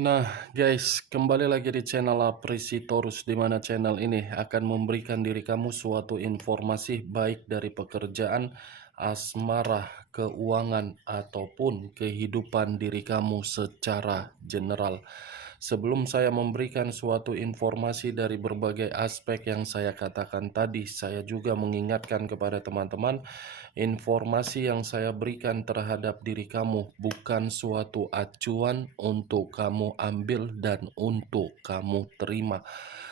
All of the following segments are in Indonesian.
Nah, guys, kembali lagi di channel Apresitorus, di mana channel ini akan memberikan diri kamu suatu informasi baik dari pekerjaan, asmara, keuangan, ataupun kehidupan diri kamu secara general. Sebelum saya memberikan suatu informasi dari berbagai aspek yang saya katakan tadi, saya juga mengingatkan kepada teman-teman, informasi yang saya berikan terhadap diri kamu bukan suatu acuan untuk kamu ambil dan untuk kamu terima.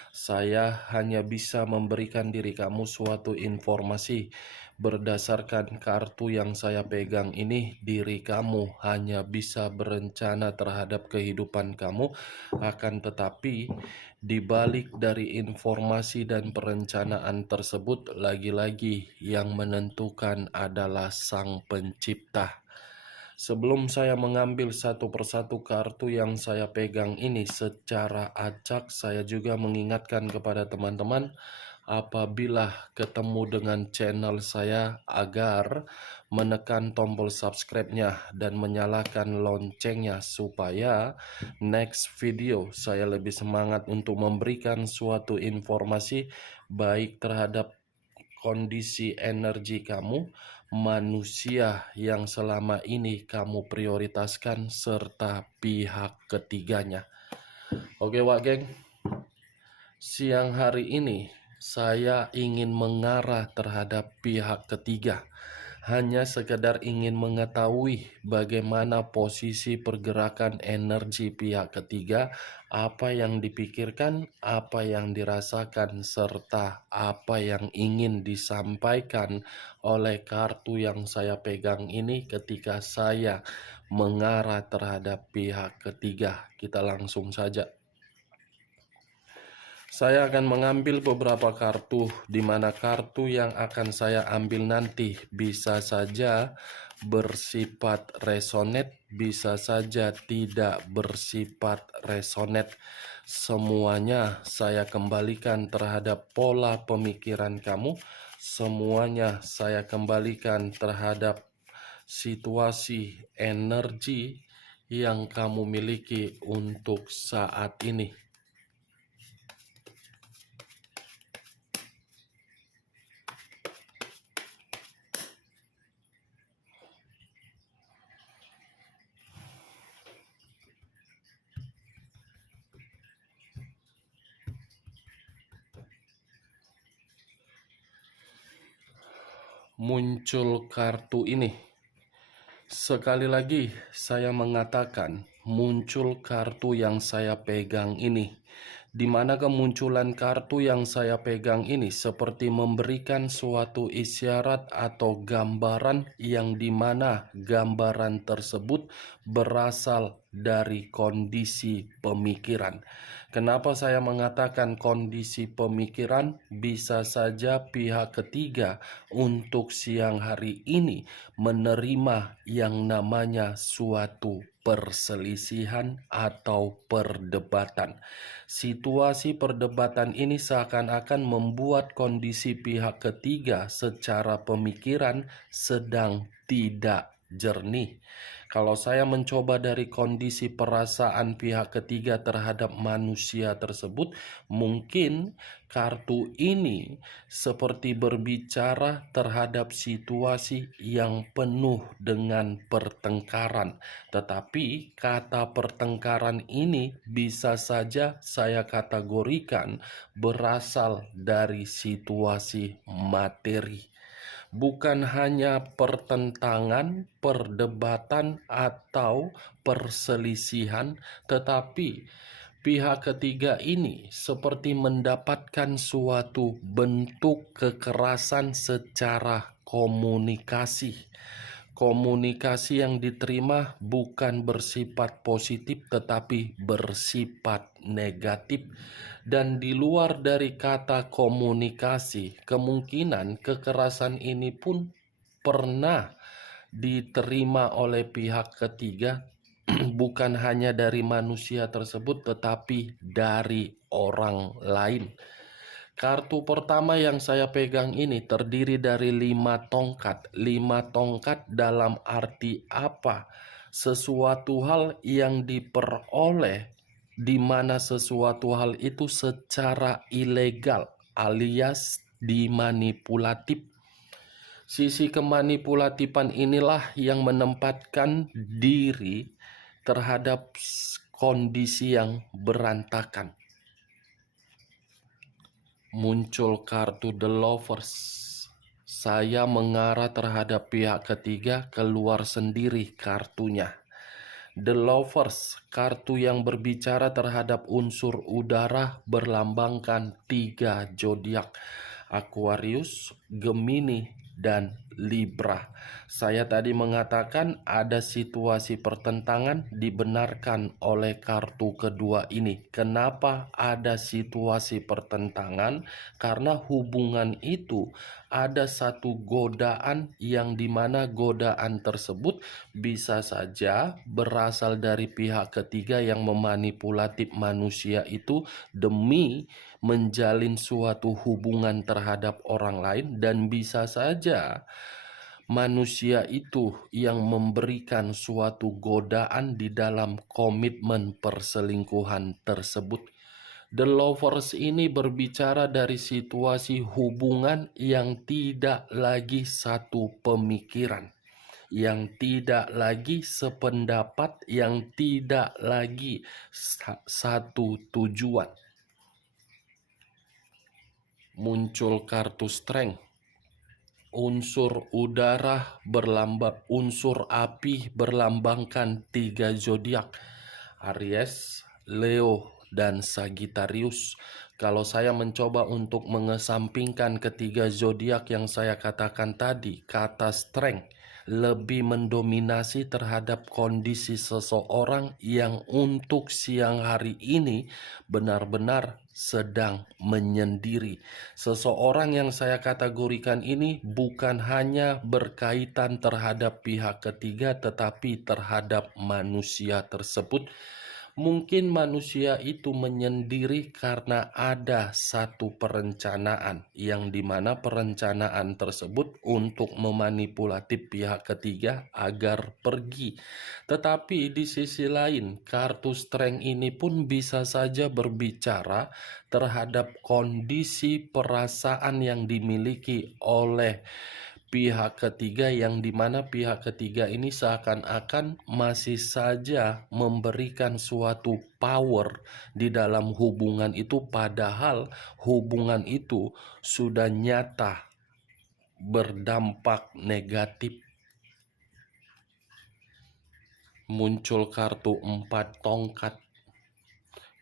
Saya hanya bisa memberikan diri kamu suatu informasi. Berdasarkan kartu yang saya pegang ini, diri kamu hanya bisa berencana terhadap kehidupan kamu, akan tetapi di balik dari informasi dan perencanaan tersebut, lagi-lagi yang menentukan adalah Sang Pencipta. Sebelum saya mengambil satu persatu kartu yang saya pegang ini secara acak, saya juga mengingatkan kepada teman-teman, apabila ketemu dengan channel saya, agar menekan tombol subscribe-nya dan menyalakan loncengnya, supaya next video saya lebih semangat untuk memberikan suatu informasi baik terhadap kondisi energi kamu, manusia yang selama ini kamu prioritaskan, serta pihak ketiganya. Oke Wak Geng, siang hari ini saya ingin mengarah terhadap pihak ketiga. Hanya sekedar ingin mengetahui bagaimana posisi pergerakan energi pihak ketiga, apa yang dipikirkan, apa yang dirasakan, serta apa yang ingin disampaikan oleh kartu yang saya pegang ini ketika saya mengarah terhadap pihak ketiga. Kita langsung saja. Saya akan mengambil beberapa kartu, di mana kartu yang akan saya ambil nanti bisa saja bersifat resonate, bisa saja tidak bersifat resonate. Semuanya saya kembalikan terhadap pola pemikiran kamu, semuanya saya kembalikan terhadap situasi energi yang kamu miliki untuk saat ini. Muncul kartu ini. Sekali lagi saya mengatakan, muncul kartu yang saya pegang ini. Di mana kemunculan kartu yang saya pegang ini seperti memberikan suatu isyarat atau gambaran, yang dimana gambaran tersebut berasal dari kondisi pemikiran. Kenapa saya mengatakan kondisi pemikiran? Bisa saja pihak ketiga untuk siang hari ini menerima yang namanya suatu perselisihan atau perdebatan. Situasi perdebatan ini seakan-akan membuat kondisi pihak ketiga secara pemikiran sedang tidak jernih. Kalau saya mencoba dari kondisi perasaan pihak ketiga terhadap manusia tersebut, mungkin kartu ini seperti berbicara terhadap situasi yang penuh dengan pertengkaran. Tetapi kata pertengkaran ini bisa saja saya kategorikan berasal dari situasi materi. Bukan hanya pertentangan, perdebatan, atau perselisihan, tetapi pihak ketiga ini seperti mendapatkan suatu bentuk kekerasan secara komunikasi. Komunikasi yang diterima bukan bersifat positif tetapi bersifat negatif. Dan di luar dari kata komunikasi, kemungkinan kekerasan ini pun pernah diterima oleh pihak ketiga, bukan hanya dari manusia tersebut tetapi dari orang lain. Kartu pertama yang saya pegang ini terdiri dari 5 tongkat. 5 tongkat dalam arti apa? Sesuatu hal yang diperoleh di mana sesuatu hal itu secara ilegal alias dimanipulatif. Sisi kemanipulatifan inilah yang menempatkan diri terhadap kondisi yang berantakan. Muncul kartu The Lovers. Saya mengarah terhadap pihak ketiga, keluar sendiri kartunya. The Lovers, kartu yang berbicara terhadap unsur udara berlambangkan 3 zodiak: Aquarius, Gemini, dan Libra. Saya tadi mengatakan ada situasi pertentangan dibenarkan oleh kartu kedua ini. Kenapa ada situasi pertentangan? Karena hubungan itu ada satu godaan yang dimana godaan tersebut bisa saja berasal dari pihak ketiga yang memanipulatif manusia itu demi menjalin suatu hubungan terhadap orang lain, dan bisa saja manusia itu yang memberikan suatu godaan di dalam komitmen perselingkuhan tersebut. The Lovers ini berbicara dari situasi hubungan yang tidak lagi satu pemikiran, yang tidak lagi sependapat, yang tidak lagi satu tujuan. Muncul kartu Strength. Unsur udara unsur api berlambangkan 3 zodiak: Aries, Leo, dan Sagittarius. Kalau saya mencoba untuk mengesampingkan ketiga zodiak yang saya katakan tadi, kata strength lebih mendominasi terhadap kondisi seseorang yang untuk siang hari ini benar-benar sedang menyendiri. Seseorang yang saya kategorikan ini bukan hanya berkaitan terhadap pihak ketiga, tetapi terhadap manusia tersebut. Mungkin manusia itu menyendiri karena ada satu perencanaan, yang dimana perencanaan tersebut untuk memanipulatif pihak ketiga agar pergi. Tetapi di sisi lain, kartu Strength ini pun bisa saja berbicara terhadap kondisi perasaan yang dimiliki oleh pihak ketiga, yang dimana pihak ketiga ini seakan-akan masih saja memberikan suatu power di dalam hubungan itu, padahal hubungan itu sudah nyata berdampak negatif. Muncul kartu 4 tongkat.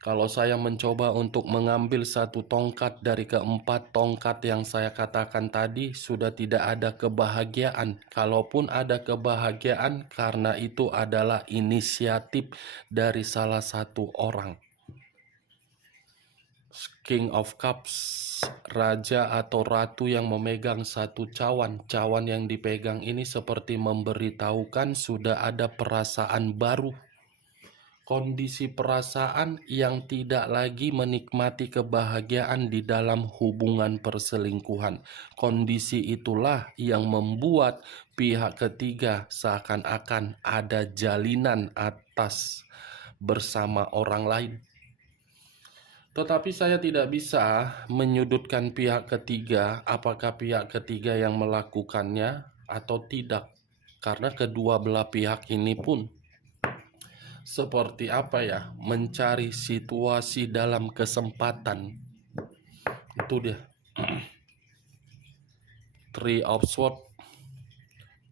Kalau saya mencoba untuk mengambil satu tongkat dari keempat tongkat yang saya katakan tadi, sudah tidak ada kebahagiaan. Kalaupun ada kebahagiaan, karena itu adalah inisiatif dari salah satu orang. King of Cups, raja atau ratu yang memegang satu cawan. Cawan yang dipegang ini seperti memberitahukan sudah ada perasaan baru. Kondisi perasaan yang tidak lagi menikmati kebahagiaan di dalam hubungan perselingkuhan. Kondisi itulah yang membuat pihak ketiga seakan-akan ada jalinan atas bersama orang lain. Tetapi saya tidak bisa menyudutkan pihak ketiga, apakah pihak ketiga yang melakukannya atau tidak. Karena kedua belah pihak ini pun seperti apa ya, mencari situasi dalam kesempatan. Itu dia. Three of Swords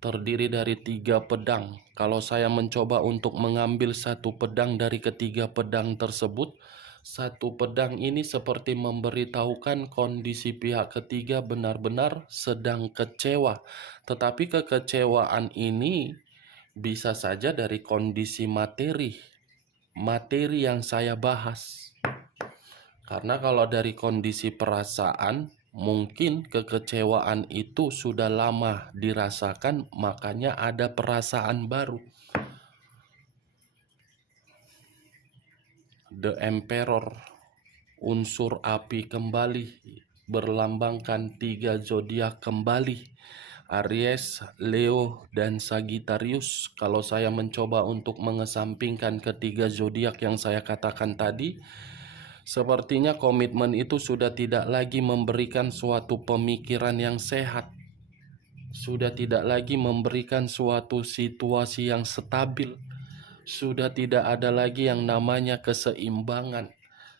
terdiri dari 3 pedang. Kalau saya mencoba untuk mengambil satu pedang dari ketiga pedang tersebut, satu pedang ini seperti memberitahukan kondisi pihak ketiga benar-benar sedang kecewa. Tetapi kekecewaan ini bisa saja dari kondisi materi yang saya bahas. Karena kalau dari kondisi perasaan, mungkin kekecewaan itu sudah lama dirasakan, makanya ada perasaan baru. The Emperor, unsur api kembali, berlambangkan 3 zodiak kembali. Aries, Leo, dan Sagittarius. Kalau saya mencoba untuk mengesampingkan ketiga zodiak yang saya katakan tadi, sepertinya komitmen itu sudah tidak lagi memberikan suatu pemikiran yang sehat, sudah tidak lagi memberikan suatu situasi yang stabil, sudah tidak ada lagi yang namanya keseimbangan,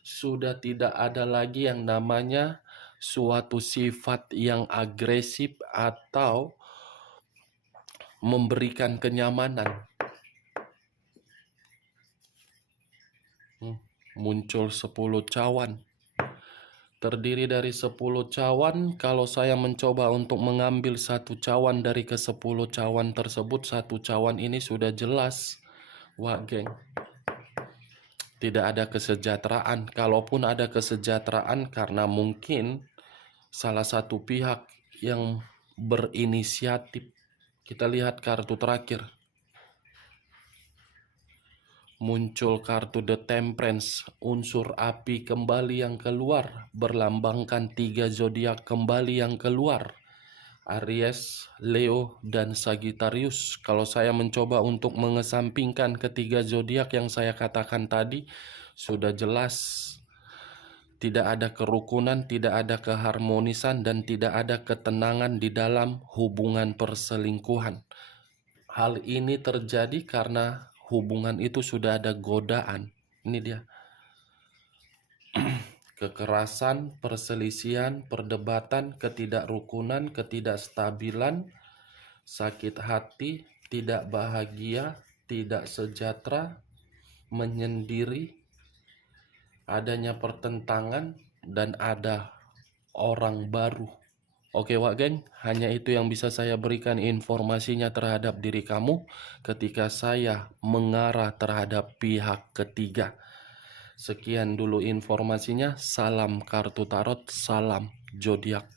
sudah tidak ada lagi yang namanya suatu sifat yang agresif atau memberikan kenyamanan. Muncul 10 cawan. Terdiri dari 10 cawan. Kalau saya mencoba untuk mengambil satu cawan dari ke-10 cawan tersebut, satu cawan ini sudah jelas, wah geng, tidak ada kesejahteraan. Kalaupun ada kesejahteraan, karena mungkin salah satu pihak yang berinisiatif. Kita lihat kartu terakhir. Muncul kartu The Temperance, unsur api kembali yang keluar, berlambangkan 3 zodiak kembali yang keluar. Aries, Leo, dan Sagittarius. Kalau saya mencoba untuk mengesampingkan ketiga zodiak yang saya katakan tadi, sudah jelas tidak ada kerukunan, tidak ada keharmonisan, dan tidak ada ketenangan di dalam hubungan perselingkuhan. Hal ini terjadi karena hubungan itu sudah ada godaan. Ini dia. Kekerasan, perselisihan, perdebatan, ketidakrukunan, ketidakstabilan, sakit hati, tidak bahagia, tidak sejahtera, menyendiri, adanya pertentangan, dan ada orang baru. Oke Wak Geng, hanya itu yang bisa saya berikan informasinya terhadap diri kamu ketika saya mengarah terhadap pihak ketiga. Sekian dulu informasinya, salam kartu tarot, salam zodiak.